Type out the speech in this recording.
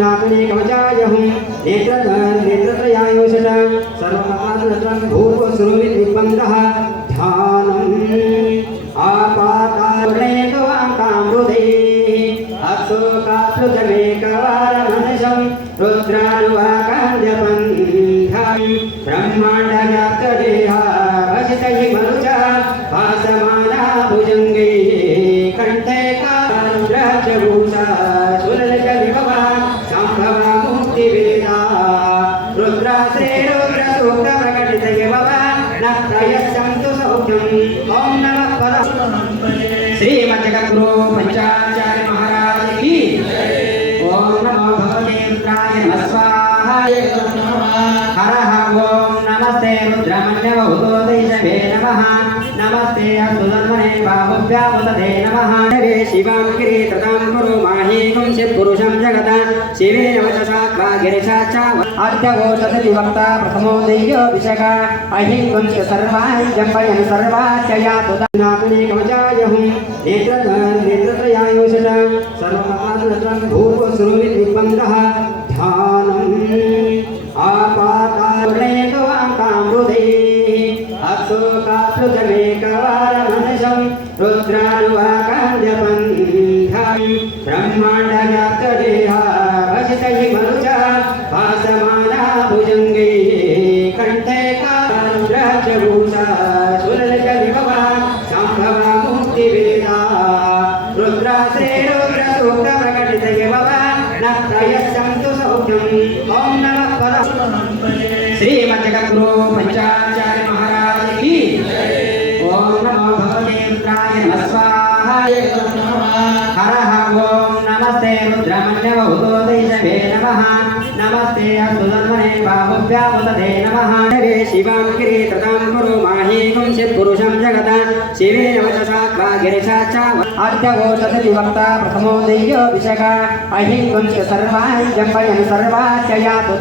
नागने कवचायहुं नेत्रत्रयायुषट सर्वकालत्वं भूर्वस्वरूपिद्विपन्दः ध्यानम् आपातावृणेकवाङ्कामृते अस्तोकाप्लुतमेकवारमनिशं रुद्रानुवाकान्ध्यपन्थं ब्रह्माण्डव्याप्तदेहा भजितहिमरुचा भासमाना भुजङ्गैः कण्ठे कारुद्राक्षभूषा सुरलजविभवा संभवा मुक्तिवेदा रुद्राश्रे रुद्रसूक्तप्रकटितविभवा न प्रयच्छन्तु सौख्यम् ॐ नमः पदः श्रीमद्जगद्गुरु पंचाचार्य महाराज की ॐ नमो भगवते रुद्राय नमः स्वाहा हरः ॐ नमस्ते रुद्रमन्यवहुतोदैशवे नमः नमस्ते अस्तुधर्मणे बाहुभ्यावदते नमः देवे शिवां गिरित्रतां कुरु माहीकं शिवपुरुषं जगत शिवेन वचसा गिरिशाचा अर्धघोषविभक्ता प्रथमो दैव्योऽभिषेक अहिंवंश सर्वान् जम्पयन् सर्वाच्चयातु नागने कवचायहुं नेत्रत्रयायुषट सर्वकालत्वं भूर्वस्वरूपिद्विपन्दः ध्यानम् आपातावृणेकवाङ्कामृते अस्तोकाप्लुतमेकवारमनिशं रुद्रानुवाकान्ध्यपन्थं ब्रह्माण्डव्याप्तदेहा भजितहिमरुचा भासमाना भुजङ्गैः कण्ठे कारुद्राक्षभूषा सुरलजविभवा संभवा मुक्तिवेदा रुद्राश्रे रुद्रसूक्तप्रकटितविभवा न प्रयच्छन्तु सौख्यम् ॐ नमः पदः श्रीमद्जगद्गुरु पंचाचार्य महाराज की ॐ नमो भगवते रुद्राय नमः स्वाहा हरः ॐ नमस्ते रुद्रमन्यवहुतोदैशवे नमः नमस्ते अस्तुधर्मणे बाहुभ्यावदते नमः देवे शिवां गिरित्रतां कुरु माहीकं शिवपुरुषं जगत शिवेन वचसा गिरिशाचा अर्धघोषविभक्ता प्रथमो दैव्योऽभिषेक अहिंवंश सर्वान् जम्पयन् सर्वाच्चयातु